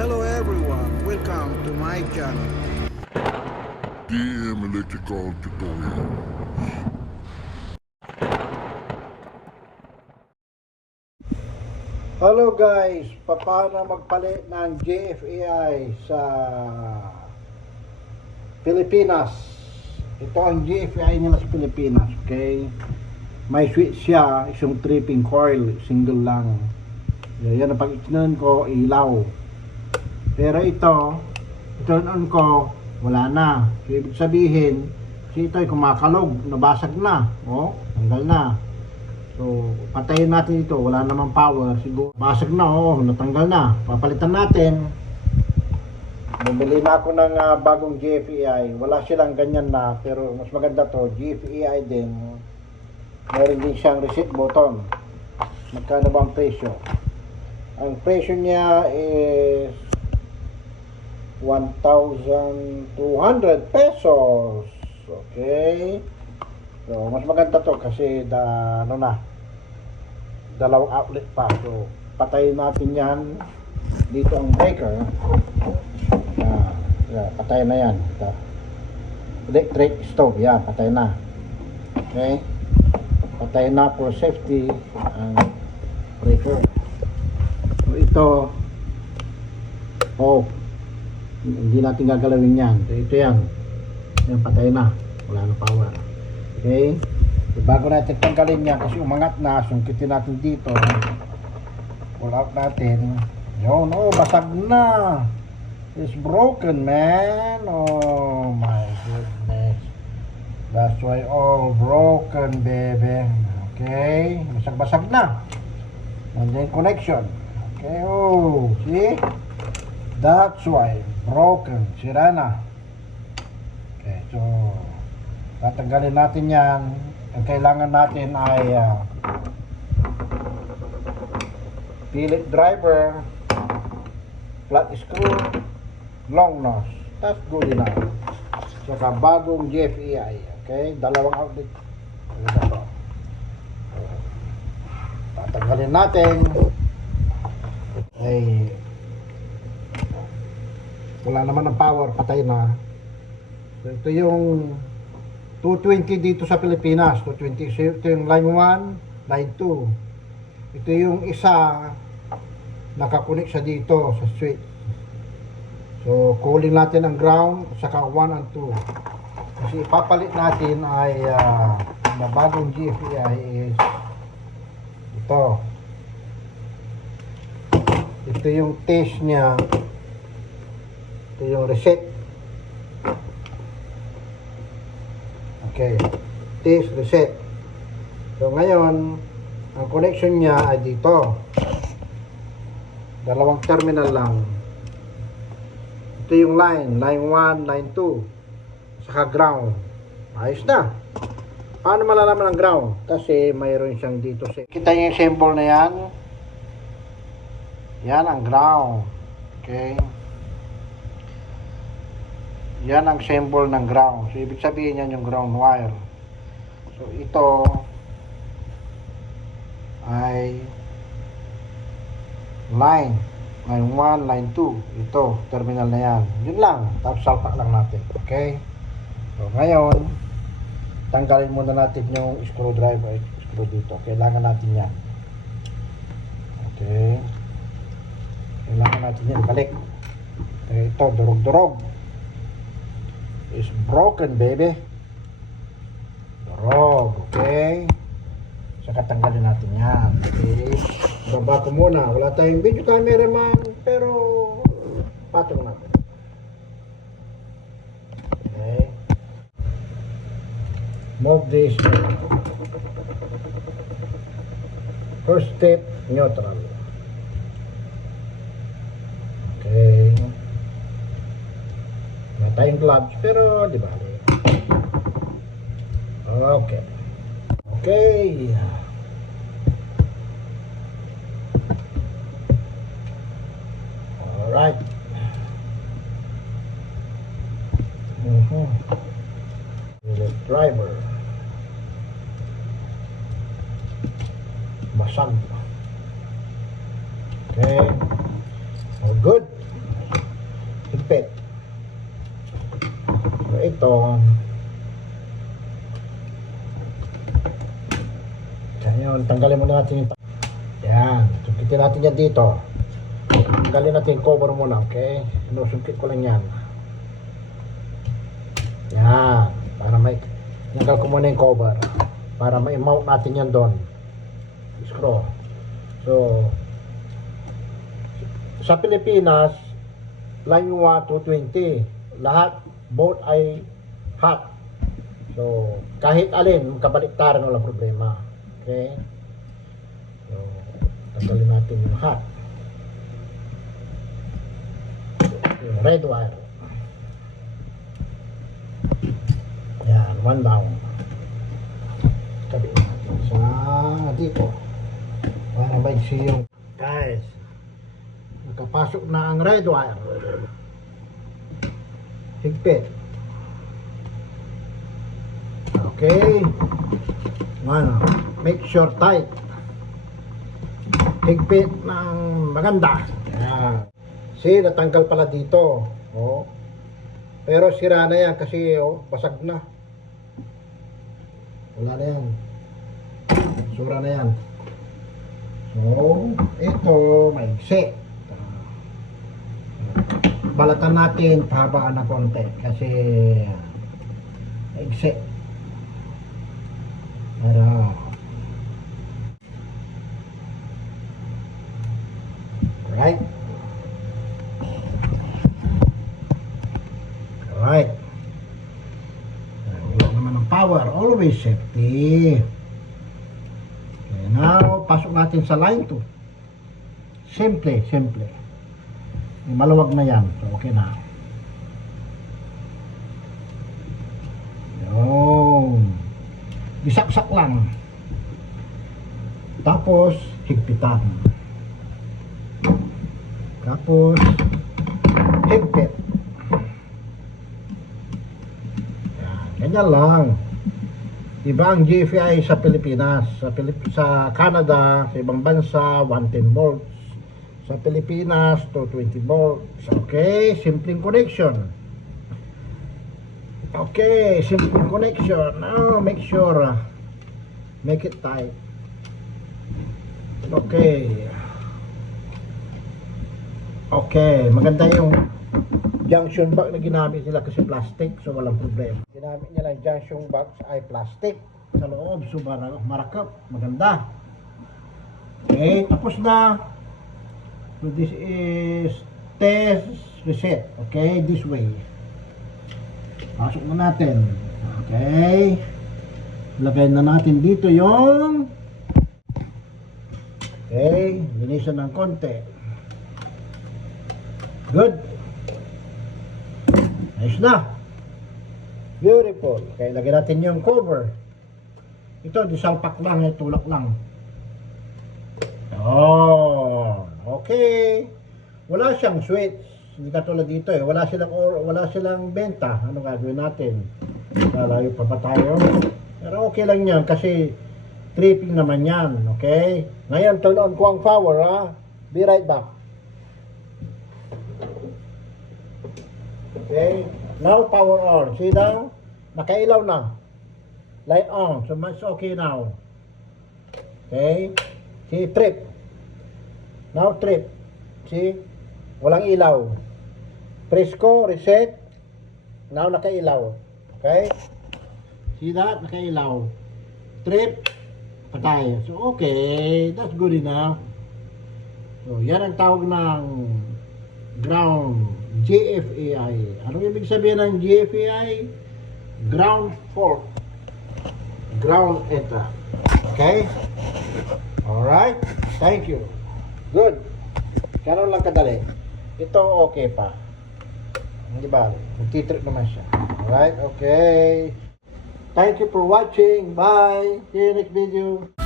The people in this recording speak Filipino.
Hello everyone, welcome to my channel. DM Electrical Tutorial. Hello guys, paano magpalit ng GFEI sa Pilipinas? Ito ang GFEI nila sa Pilipinas, okay? May switch siya, isang tripping coil, single lang. Yan ang pag-turn ko, ilaw. Pero ito, turn on ko, wala na. So ibig sabihin, kasi ito ay kumakalog, nabasag na. Oh, tanggal na. So, patayin natin ito, wala namang power, siguro basag na, natanggal na. Papalitan natin. Bumili na ako ng bagong GFEI. Wala silang ganyan na, pero mas maganda to, GFEI din. Meron din siyang reset button. Magkano ba ang presyo? Ang presyo niya is 1,200 pesos. Okay. So, mas maganda to kasi dalawang outlet pa. So, patayin natin yan. Dito ang breaker. Patayin na yan. Electric stove. Yan, patayin na. Okay. Patayin na for safety ang breaker. So, ito hindi natin gagalawin yan. So, ito yan. Yan, patayin na. Wala na power. Okay. So, bago natin tanggalin yan kasi umangat na, sungkitin natin dito, pull out natin. Yun, basag na. It's broken, man. Oh my goodness, that's why all broken, baby. Okay, basag-basag na. And then connection. Okay, see, that's why broken, sira na. Okay, so tatanggalin natin yan. Ang kailangan natin ay pilot driver, flat screw, long nose. That's good enough. Saka bagong GFEI. Okay, dalawang outlet. Tatanggalin natin. Ay, wala naman ng power, patay na. So, ito yung 220 dito sa Pilipinas, 220. So, ito yung line 1, line 2. Ito yung isa nakakunik siya dito sa switch. So, calling natin ang ground, saka 1 and 2. Kasi ipapalit natin ay na bagong GFEI is ito. Ito yung test niya. Ito yung reset. Okay, test, reset. So ngayon, ang connection niya ay dito. Dalawang terminal lang. Ito yung line 1, line 2. Saka ground. Ayos na. Paano malalaman ang ground? Kasi mayroon siyang dito. Kita niyo yung symbol na yan. Yan ang ground. Okay. Yan ang symbol ng ground. So, ibig sabihin yan yung ground wire. So, ito ay line 1, line 2. Ito, terminal na yan. Yun lang. Tapos salpak lang natin. Okay? So, ngayon, tanggalin muna natin yung screwdriver. Screw dito. Kailangan natin yan. Okay? Kailangan natin yan. Balik. Ito, durog-durog. Is broken, baby. Durog, okay? Saka tanggalin natin yan. Okay? Baba ko muna. Wala tayong video cameraman, pero patong natin. Okay? Move this. First step, neutral. Okay. Wala tayong gloves, pero di ba? Okay. Okay. Alright. Pilot driver. Masag. Okay. All good. Yan, tanggalin muna natin yung... Yan, sungkitin natin yan dito. Tanggalin natin yung cover muna, okay? Sinusungkit ko lang yan. Yan, para may... Tanggal ko muna yung cover. Para ma-mount natin yan doon. Screw. So, sa Pilipinas, line 1 to 20. Lahat, both ay hot. So, kahit alin, kabaliktaran, walang problema. Okay? So, tanggalin natin yung hot. Yung red wire. Yan, one down. Tabi natin sa dito. Para maigsi yung... Guys, nakapasok na ang red wire. Higpit. Okay. Ano, make sure tight. Higpit ng maganda. Yan. See, natanggal pala dito. Oh. Pero sira na yan kasi basag na. Wala na yan. Sura na yan. So, ito, maigsi. Balatan natin, pahabaan na konti kasi maigsi. Para right. Right. Wala naman ng power. Always safety. Okay, now, pasok natin sa line 2. Simple, simple. Maluwag na yan. So, okay na. Yun. Isaksak lang. Tapos, higpitan. Tapos, higpit. Ganyan lang. Iba ang GFI sa Pilipinas. Sa Canada, sa ibang bansa, 110 volts. Sa Pilipinas, 220 volts. Okay, simple connection. Okay, simple connection. Now, make sure, make it tight. Okay. Okay, maganda yung junction box na ginamit nila kasi plastic, so walang problema. Ginamit nila yung junction box ay plastic sa loob, so marakap, maganda. Okay, tapos na. So this is test reset. Okay, this way. Pasok na natin. Okay. Lagay na natin dito yung okay, linisan ng konti. Good. Ayos na. Beautiful. Okay, lagyan natin yung cover. Ito, disalpak lang, tulak lang. Oh, okay. Wala siyang switch. Hindi katulad dito eh. Wala silang benta. Ano gagawin natin? Lalayo pa ba tayo? Pero okay lang yan kasi tripping naman yan. Okay? Ngayon, turn on ko ang power ha. Be right back. Okay? Now, power on. See now? Nakailaw na. Light on. So much okay now. Okay? See, trip. Now, trip. See? Walang ilaw. Press ko, reset. Now, nakailaw. Okay? See that? Nakailaw. Trip. Patay. So, okay. That's good enough. So, yan ang tawag ng ground. GFAI. Anong ibig sabihin ng GFAI? Ground fault. Ground enter. Okay? Alright? Thank you. Good. Karoon lang kadali. Ito okay pa. Hindi ba? Magtitrip naman siya. Alright? Okay. Thank you for watching. Bye. See you next video.